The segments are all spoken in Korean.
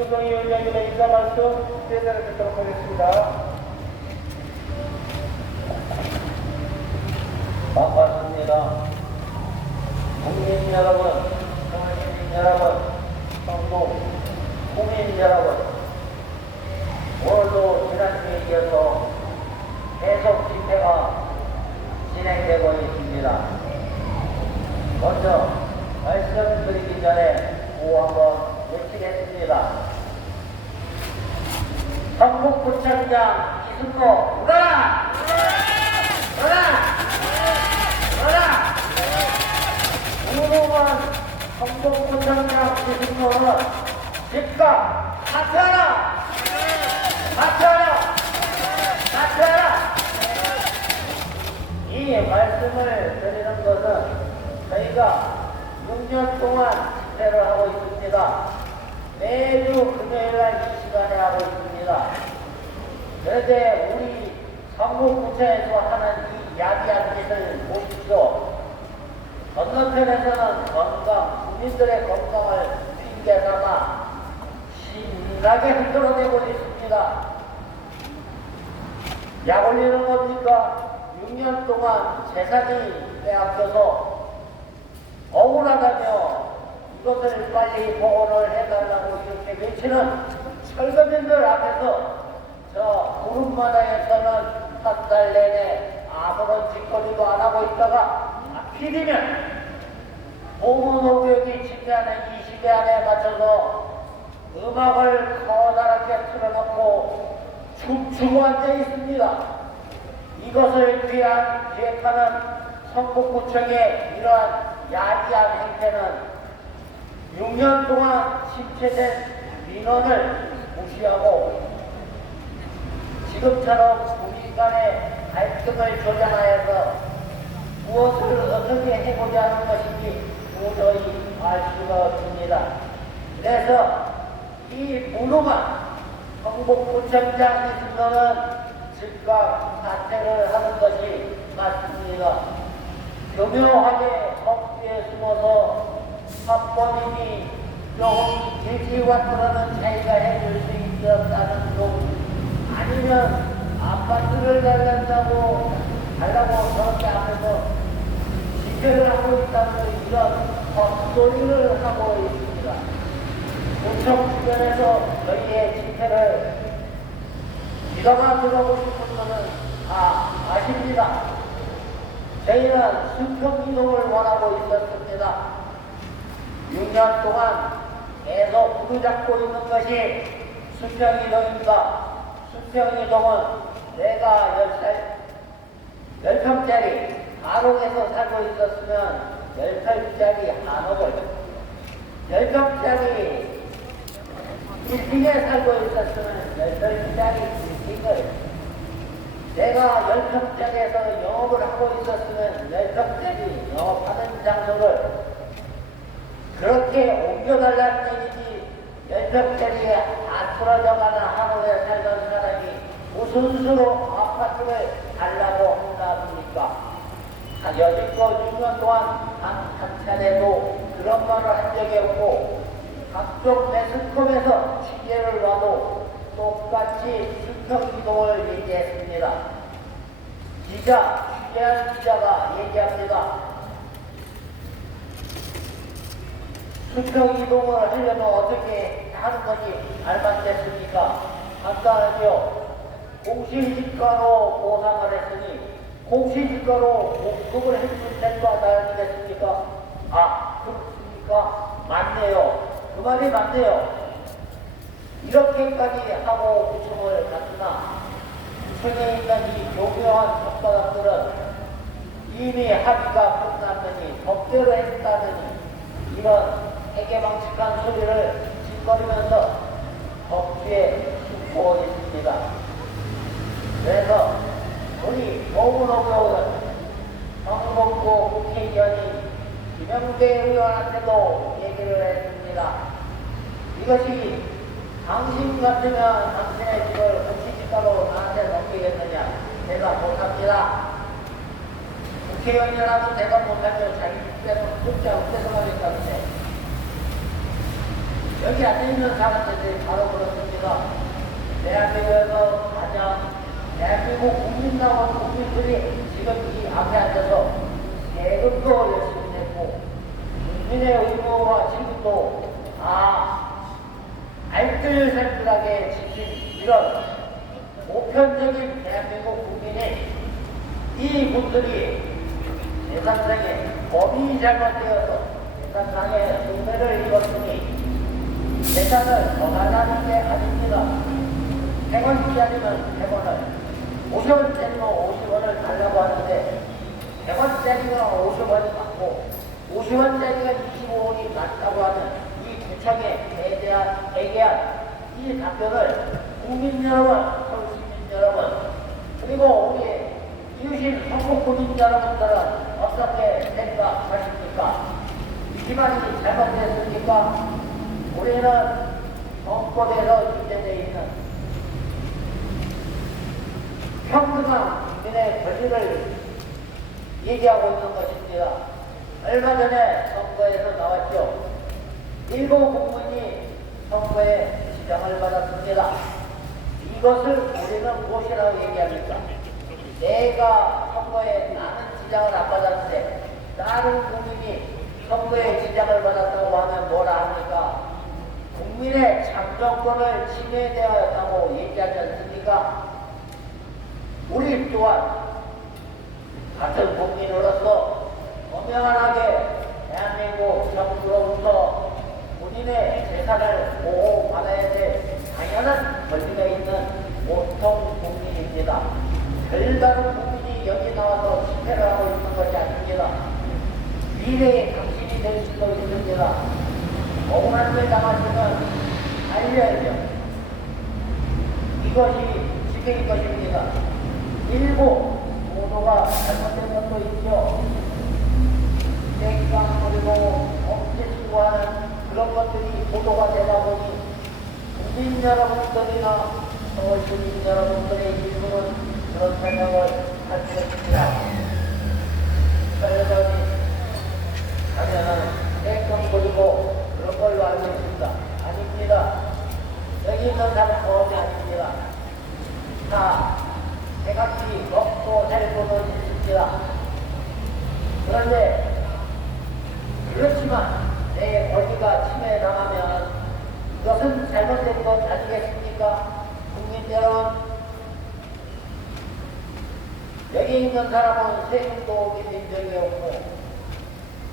김주성 위원장님의 인사 말씀 대사를 듣도록 하겠습니다. 반갑습니다. 국민 여러분, 서울시민 여러분, 성북 국민 여러분, 오늘도 지난주에 이어서 계속 집회가 진행되고 있습니다. 먼저 말씀드리기 전에 구호 한번 외치겠습니다. 성북구청장 이승모 울어라! 울어라! 울어라! 무능한 성북구청장 이승모는 즉각 사퇴하라! 사퇴하라! 사퇴하라! 이 말씀을 드리는 것은 저희가 6년 동안 집회를 하고 있습니다. 매주 금요일날 이 시간에 하고 있습니다. 그런데 우리 성북구청에서 하는 이 야비한 짓을 보십시오. 건너편에서는 국민들의 건강을 핑계삼아 신나게 흔들어대고 있습니다. 약 올리는 겁니까? 6년 동안 재산이 빼앗겨서 억울하다며 이것을 빨리 복원을 해달라고 이렇게 외치는 철거민들 앞에서 저 구름마당에서는 한 달 내내 아무런 짓거리도 안 하고 있다가 하필이면 보문호구역이 집회하는 이 시간에 맞춰서 음악을 커다랗게 틀어놓고 춤추고 앉아 있습니다. 이것을 기획하는 성북구청의 이러한 야비한 행태는 6년 동안 침체된 민원을 무시하고 지금처럼 우리 간의 갈등을 조장하여서 무엇을 어떻게 해보자 하는 것인지 도저히 알 수가 없습니다. 그래서 이 무능한 성북구청장 이승로는 즉각 사퇴를 하는 것이 맞습니다. 교묘하게 헛뒤에 숨어서 합법인이 조금 일지와트라는 차이가 해줄 수 있었다는 둥 아니면 아파트를 달라고 저렇게 앞에서 집회를 하고 있다는 이런 헛소리를 하고 있습니다. 구청 주변에서 저희의 집회를 기가마 들어보고 싶은 것은 다 아십니다. 저희는 수평이동을 원하고 있었습니다. 6년 동안 계속 부르잡고 있는 것이 수평이동입니다. 수평이동은 내가 10평짜리 한옥에서 살고 있었으면 10평짜리 한옥을 10평짜리 1층에 살고 있었으면 10평짜리 1층을 내가 10평짜리에서 영업을 하고 있었으면 10평짜리 영업하는 장소를 그렇게 옮겨달라는 얘기지 10평짜리에 다 틀어져가는 한옥에 살던 사람이 무슨 수로 아파트를 달라고 한답니까? 여지껏 6년 동안 한 차례도 그런 말을 한 적이 없고 각종 매스컴에서 취재를 와도 똑같이 수평이동을 얘기했습니다. 취재한 기자가 얘기합니다. 수평이동을 하려면 어떻게 하는 것이 알맞겠습니까? 간단하죠. 공시지가로 보상을 했으니 공시지가로 공급을 해주면 될 거 아니겠습니까? 아, 그렇습니까? 맞네요. 그 말이 맞네요. 이렇게까지 하고 구청을 갔으나 구청에 있는 이 교묘한 혓바닥들은 이미 합의가 끝났느니 법대로 했다느니 이런 해괴망측한 소리를 짓거리면서 법규에 숨고 있습니다. 그래서 우리 보문호구역은 성북구 국회의원이 김영배 의원한테도 얘기를 했습니다. 이것이 당신 같으면 당신의 집을 공시지가로 나한테 넘기겠느냐? 대답 못합니다. 국회의원이라도 대답 못하면 자기 집에서 숫자 어때서 하겠다는데 여기 앉아있는 사람들이 바로 그렇습니다. 대한민국에서 가장 대한민국 국민당원 국민들이 지금 이 앞에 앉아서 세금도 열심히 냈고 국민의 의무와 책임도 알뜰살뜰하게 지킨 이런 보편적인 대한민국 국민이 이분들이 세상상에 법이 잘못되어서 세상상에 은혜를 입었으니 세상을 더 나가는 게 아닙니다. 100원짜리면 100원을, 50원짜리면 50원을 달라고 하는데 100원짜리가 50원이 맞고 50원짜리가 25원이 맞다고 하는 이 구청의 대대한 이 답변을 국민 여러분, 서울 시민 여러분, 그리고 우리 이웃인 한국 국민 여러분들은 어떻게 생각하십니까? 이 말이 잘못됐습니까? 우리는 헌법에서 기재되어 있는 평등한 국민의 권리를 얘기하고 있는 것입니다. 얼마 전에 선거에서 나왔죠. 일본 국민이 선거에 지장을 받았습니다. 이것을 우리는 무엇이라고 얘기합니까? 내가 선거에 나는 지장을 안 받았는데 다른 국민이 선거에 지장을 받았다고 하면 뭐라 합니까? 국민의 참정권을 침해되었다고 얘기하지 않습니까? 우리 또한 같은 국민으로서 엄연하게 대한민국 정부로부터 본인의 재산을 보호받아야 될 당연한 권리가 있는 보통 국민입니다. 별다른 국민이 여기 나와서 집회를 하고 있는 것이 아닙니다. 미래의 당신이 될 수도 있습니다. 억울함을 당하시면 알려야죠. 이것이 지켜일 것입니다. 일부 보도가 잘못된 것도 있죠. 땡깡 그리고 억지 신고하는 그런 것들이 보도가 되다 보니 국민 여러분들이나 서울 시민 여러분들의 일부는 그런 생각을 할 수 있습니다. 그러더니 하면은 땡깡 그리고 그런 걸로 알고 있습니다. 아닙니다. 여기 있는 사람 거업이 아닙니다. 다 해같이 먹고 살고는 있습니다. 그런데 그렇지만 내 권리가 침해당하면 이것은 잘못된 것 아니겠습니까? 국민 여러분, 여기 있는 사람은 세금도 밀린 적이 없고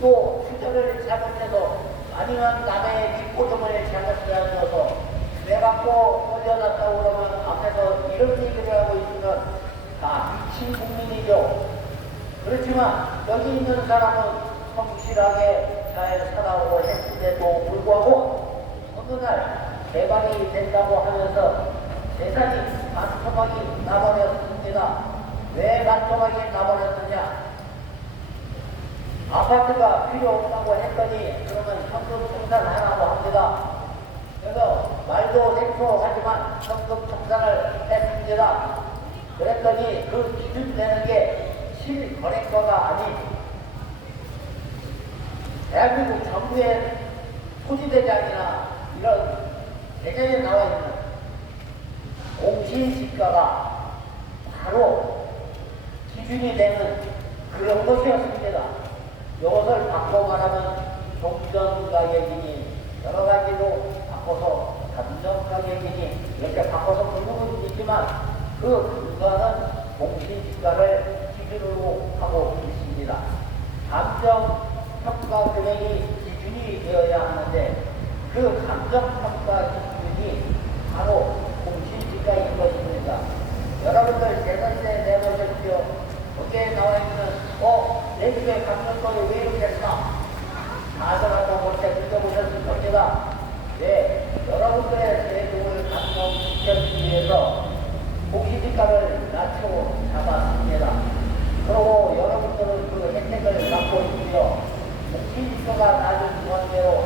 또 투자를 잘못해서 아니면 남의 뒷고정을 잘못해서 그래갖고 올려놨다고 그러면 앞에서 이런 얘기를 하고 있으면 다 미친 국민이죠. 그렇지만 여기 있는 사람은 성실하게 잘 살아오고 했음에도 불구하고 어느 날 개발이 된다고 하면서 재산이 반토막이 나버렸습니다. 왜 반토막이 나버렸느냐? 아파트가 필요 없다고 했더니 그러면 현금 청산하라고 합니다. 그래서 말도 생소하지만 현금 청산을 했습니다. 그랬더니 그 기준 되는 게 실거래가가 아닌 대한민국 정부의 토지대장이나 이런 대장에 나와 있는 공시지가가 바로 기준이 되는 그런 것이었습니다. 이것을 바꿔 말하면 종전가격이니 여러 가지로 바꿔서 감정가격이니 이렇게 바꿔서 부르는 있지만 그 근거는 공시지가를 기준으로 하고 있습니다. 감정평가 금액이 기준이 되어야 하는데 그 감정평가 기준이 바로 공시지가인 것입니다. 여러분들 재산세 내보십시오. 거기에 나와 있는 내 집에 감정권이 왜 이렇게 했나? 가서라도 볼때 느껴보셨을 겁니다. 네, 여러분들의 세금을 감정시키기 위해서 공시지가를 낮춰 잡았습니다. 그리고 여러분들은 그 혜택을 받고 있고요. 공시지가가 낮은 관계로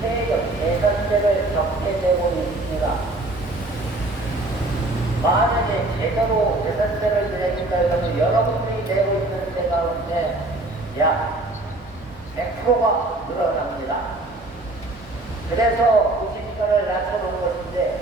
세금 재산세를 적게 내고 있습니다. 만약에 제대로 재산세를 내니까 이러면 여러분들이 내고 있는 세 가운데 약 100%가 늘어납니다. 그래서 부식권을 낮춰놓은 것인데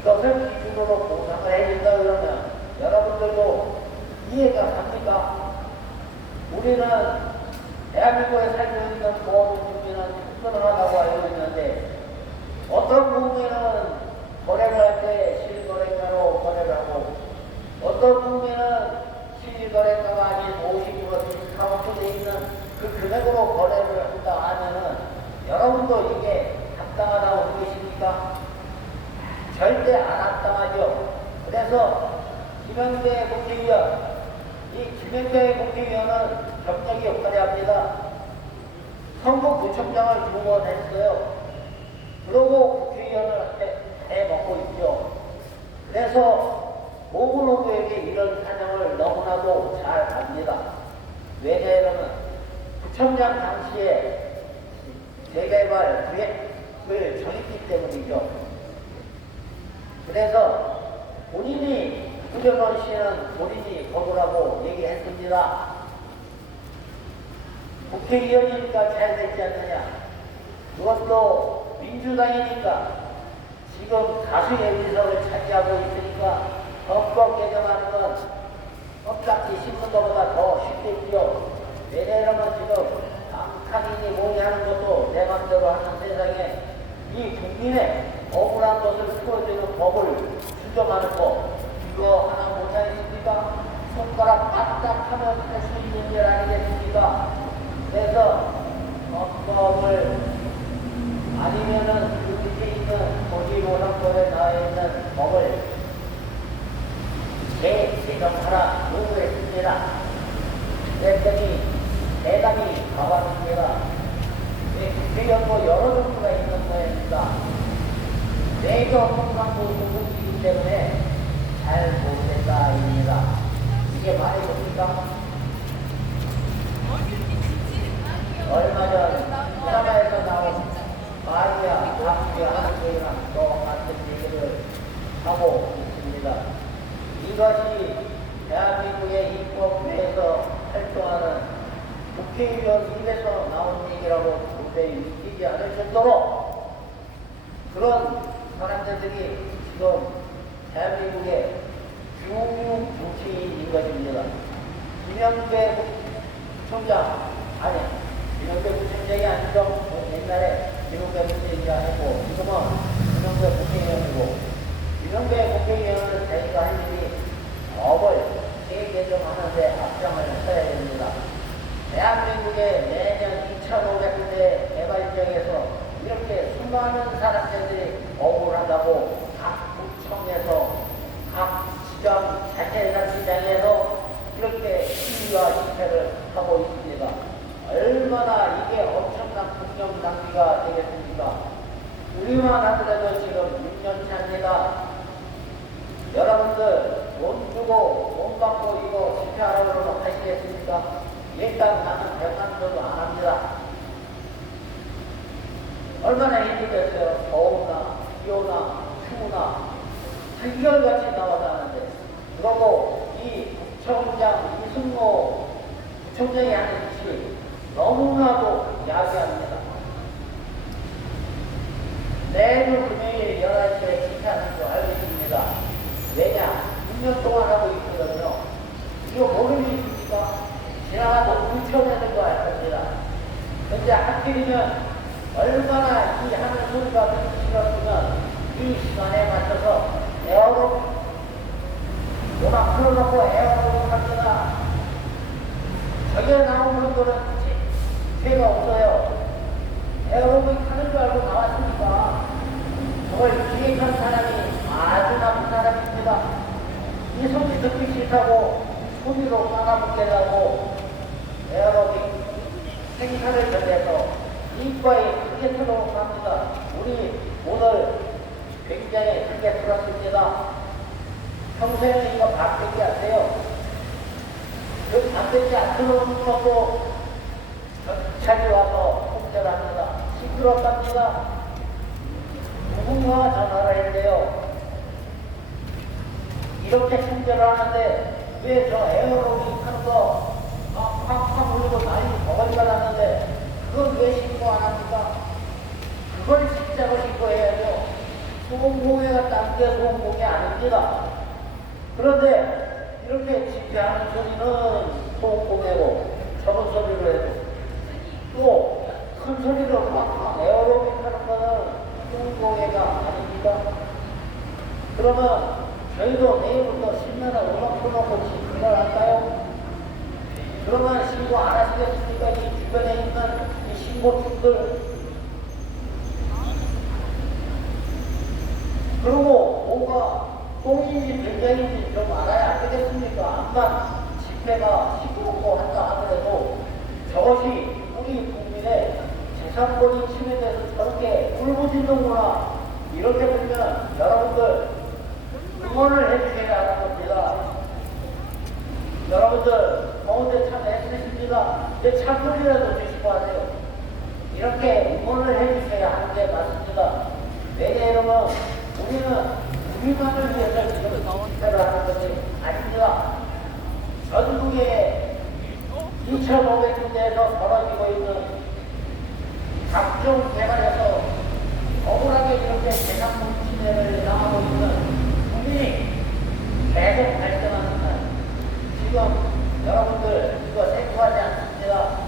이것을 기준으로 보상을 해준다 그러면 여러분들도 이해가 갑니까? 우리는 대한민국에 살고 있는 모든 국민은 특별하다고 알고 있는데 어떤 국민은 거래를 할 때 실거래가로 거래를 하고 어떤 국민은 실거래가가 아닌 50% 카운트되어 있는 그 금액으로 거래를 한다 하면은 여러분도 이게 합당하다고 보십니까? 절대 안 합당하죠. 그래서 김영배 국회의원, 이 김영배 국회의원은 경력이 화려합니다. 성북구청장을 2번 했어요. 그러고 국회의원을 해먹고 있죠. 그래서 모든 후보에게 이런 사정을 너무나도 잘 압니다. 왜냐하면 구청장 당시에 재개발 계획을 정했기 때문이죠. 그래서 본인이 구정원 씨는 본인이 거부라고 얘기했습니다. 국회의원이니까 잘 되지 않느냐. 그것도 민주당이니까 지금 다수의 의석을 차지하고 있으니까 헌법 개정하는 건 법딱지 씹는 것보다 더 쉽겠지요. 왜냐하면 지금 악한인이 뭐니 하는 것도 내 맘대로 하는 세상에 이 국민의 억울한 것을 풀어주는 법을 수정하는 거 이거 하나 못하겠습니까? 손가락 까딱하면 할 수 있는 일 아니겠습니까? 그래서 헌법을 아니면은 그 밑에 있는 고지보상법에 나와 있는 법을 재개정하라 요구했습니다. 그랬더니 대답이 가봤습니다. 왜 국회의원도 여러 정부가 있는 거입니다. 외교 통상부 소속이기 때문에 잘 모르겠다입니다. 이게 말이 됩니까? 얼마 전 드라마에서 나온 마리아 박쥐 하는 거랑 똑같은 얘기를 하고 있습니다. 이것이 대한민국의 입법부에서 활동하는 국회의원 입에서 나온 얘기라고 도저히 믿기지 않을 정도로 그런 사람들이 지금 대한민국의 중요 정치인인 것입니다. 김영배 부총장, 아니, 김영배 부총장이 아니죠. 옛날에 김영배 부총장이 아니고, 지금은 김영배 국회의원이고, 김영배 국회의원은 자기가 할 일이 법을 재개정하는데 앞장을 서야 됩니다. 대한민국의 매년 2,500군데 개발지역에서 이렇게 수많은 사람들이 억울하다고 각 구청에서 각 지방 자체자치장에서 이렇게 시위와 집회를 하고 있습니다. 얼마나 이게 엄청난 국정 낭비가 되겠습니까? 우리만 하더라도 지금 6년 차입니다. 여러분들 돈 주고 돈 받고 이거 집회하라고 그러면 하시겠습니까? 일단 나는 백만도도 안 합니다. 얼마나 힘이 됐어요. 더우나 비오나 추우나 한결같이 나와서 하는데 그러고 이 부총장 이승모 부총장이 하는 짓이 너무나도 야비합니다. 내일 금요일 11시에 집회하는 줄 알고 있습니다. 왜냐? 6년 동안 하고 있거든요. 이거 모르는 게 있습니까? 지나가도 울쳐내는 거 알 겁니다. 근데 하필이면 얼마나 이 하는 소리가 듣기 싫었으면 이 시간에 맞춰서 에어로 음악 틀어놓고 에어로 합니다. 저기에 나오는 분들은 죄가 없어요. 에어로빅 하는 줄 알고 나왔으니까 저걸 기획한 사람이 아주 나쁜 사람입니다. 이 소리 듣기 싫다고 소리로 깔아먹겠다고 에어로빅 행사를 전해서 이과에 크게 틀어놓고 합니다. 우리 오늘 굉장히 크게 틀었습니다. 평소에는 이거 밖에 안 돼요. 그 밖에 안 틀어놓는 것도 경찰이 와서 통제를 합니다. 시끄럽답니다. 누군가가 전화를 했는데요. 이렇게 통제를 하는데 왜 저 에어로빅 하는 거 팍팍 울리고 난리 버거리가 났는데 그걸 왜 신고 안 합니까? 그걸 진짜 시작을 신고해야죠. 소음공해가 딴 게 소음공해 아닙니다. 그런데 이렇게 집회하는 소리는 소음공해고 적은 소리로 해도 또 큰 소리로 막 에어로빅 하는 거는 소음공해가 아닙니다. 그러면 저희도 내일부터 신나는 음악 틀어놓고 집회를 할까요? 그러면 신고 안 하시겠습니까? 이 주변에 있는 이 신고팀들. 그리고 뭐가 똥인지 된장인지 좀 알아야 안 되겠습니까? 암만 집회가 시끄럽고 한다 하더라도 저것이 우리 국민의 재산권이 침해돼서 저렇게 울부짖는구나 이렇게 보면 여러분들 응원을 해주셔야 하는 겁니다. 여러분들 가운데 참 애쓰십니다. 내 찬물이라도 주시고 하세요. 이렇게 응원을 해주셔야 하는 게 맞습니다. 왜냐하면 우리는 우리만을 위해서 지금 집회를 하는 것이 아닙니다. 전국에 2,500군데에서 벌어지고 있는 각종 개발에서 억울하게 이렇게 재산권 침해를 당하고 있는 국민이 계속 발생합니다. 지금 여러분들 이거 생소하지 않습니다.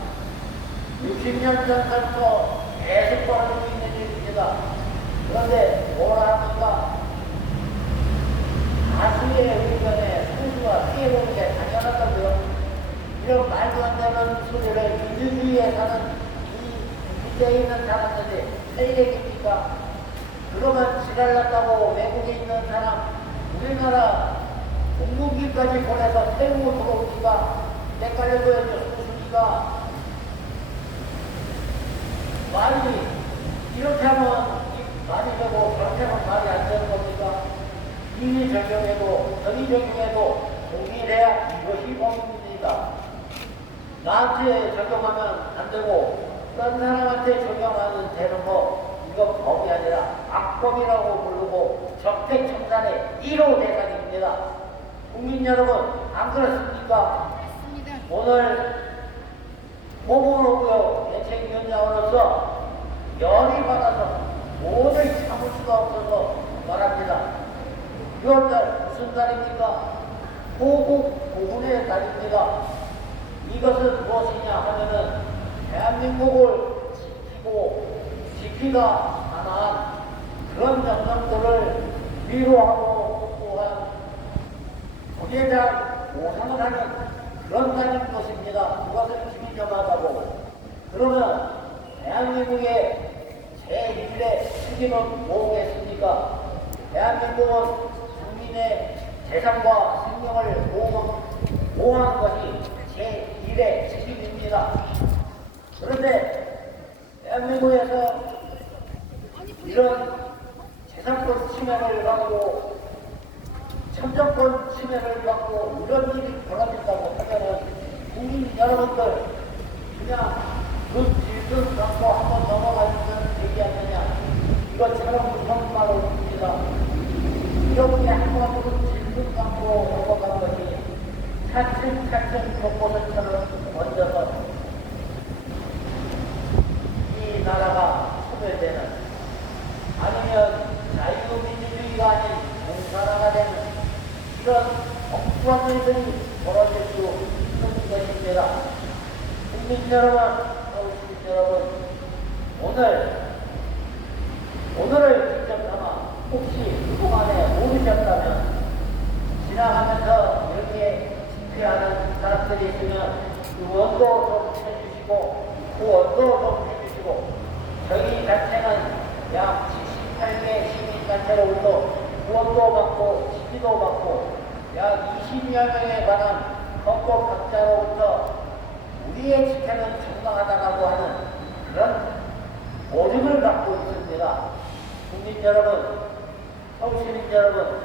60년 전부터 계속 벌어지고 있는 일입니다. 그런데 뭐라 합니까? 다수의 의견에 소수가 피해보는 게 당연하다고요. 이런 말도 안 되는 소리를 민주주의에 사는 이 밑에 있는 사람들이 할 얘기입니까? 그러면 지랄났다고 외국에 있는 사람 우리나라 공군기까지 보내서 태우고 들어오기가 헷갈려줘야죠. 소수기가 말이 이렇게 하면 말이 되고 저렇게 하면 말이 안 되는 겁니까? 이위 적용해도 저위 적용해도 동일해야 이것이 법입니다. 나한테 적용하면 안 되고 딴 사람한테 적용하면 되는 거 이건 법이 아니라 악법이라고 부르고 적폐청산의 1호 대상입니다. 국민 여러분 안 그렇습니까? 맞습니다. 오늘 모모로고요 대책위원장으로서 열이 받아서 오늘 참을 수가 없어서 말합니다. 6월달 무슨 달입니까? 호국 고군의 달입니다. 이것은 무엇이냐 하면은 대한민국을 지키다 하나 그런 정성들을 위로하고 또한 부대장 보상을 하는 그런 달인 것입니다. 그것을 기념하다고. 그러면 대한민국의 제1의 책임은 뭐겠습니까? 대한민국은 국민의 재산과 생명을 보호하는 것이 제1의 책임입니다. 그런데 대한민국에서 이런 재산권 침해를 받고 참정권 침해를 받고 이런 일이 벌어진다고 하면은 국민 여러분들 그냥 그 질문 갖고 한번 넘어가시면 되지 않느냐. 이것처럼 무슨 말로 듭니다. 이렇게 한번 그 질문 갖고 넘어간 것이 차츰차츰 독보선처럼 얹어서 이 나라가 소멸되는 아니면 자유민주주의가 아닌 공산화가 되는 이런 엉뚱한 일들이 벌어질 수 있는 것입니다. 국민 여러분, 서울시민 여러분, 오늘을 직접 담아 혹시 그동안에 모르셨다면 지나가면서 이렇게 집회하는 사람들이 있으면 그 원도 좀 해주시고 그 원도 좀 해주시고 저희 단체는 약 78개 시민단체로부터 후원도 받고 지지도 받고 약 20여 명에 관한 헌법학자로부터 우리의 집회는 정당하다고 하는 그런 모집을 받고 있습니다. 국민 여러분, 서울시민 여러분,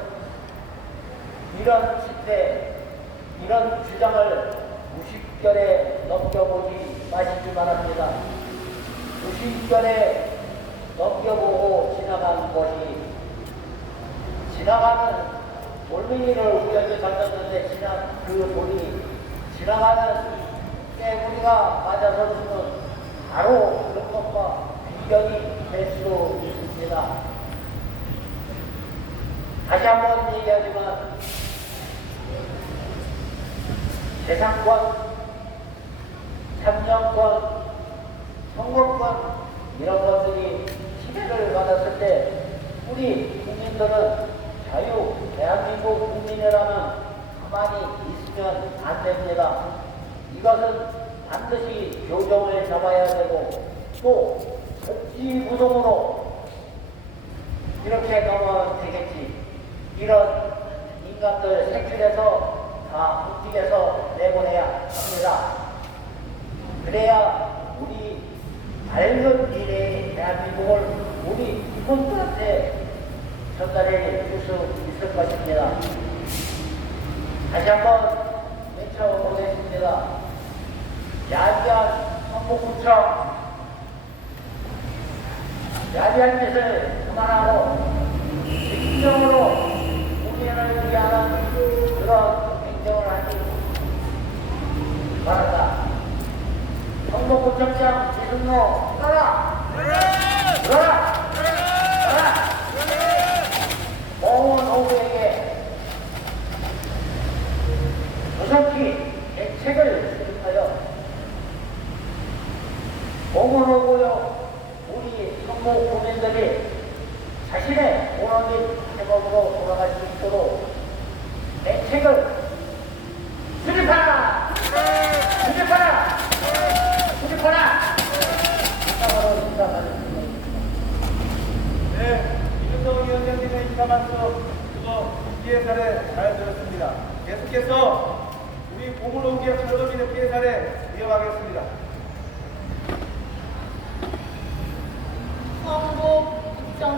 이런 집회, 이런 주장을 무심결에 넘겨보지 마시기 바랍니다. 무심결에 넘겨보고 지나간 것이 지나가는 돌멩이를 우연히 던졌는데 그 돌이 지나가는 깨구리가 맞아서 죽는 바로 그런 것과 비견이 될 수 있습니다. 있습니다. 다시 한번 얘기하지만 재산권, 참정권, 선거권 이런 것들이 침해를 받았을 때 우리 국민들은 자유 대한민국 국민이라면 가만히 있으면 안 됩니다. 이것은 반드시 교정을 잡아야 되고 또 복지부동으로 이렇게 가면 되겠지. 이런 인간들 색출해서 다 국직에서 내보내야 합니다. 그래야 우리 밝은 미래의 대한민국을 우리 후손들한테 전달해 줄 수 있을 것입니다. 다시 한번 외쳐보겠습니다. 야비한 성북구청, 야비한 짓을 그만하고 진정으로 국민을 위하는 그런 행정을 하기 바란다. 성북구청장 이승로 들어라! 들어라! 들어라! 공원 후보에게 조속히 대책을 수립하여 공원 후보여 우리 성북 국민들이 자신의 본원인 회복으로 돌아갈 수 있도록 대책을 수립하라! 수립하라! 수립하라! 이상으로 인사하겠습니다. 네, 이준석 위원장님의 인사 말씀 그거 피해 사례 잘 들었습니다. 계속해서 우리 보물농기업 철거민의 피해 사례 이어가겠습니다. 성북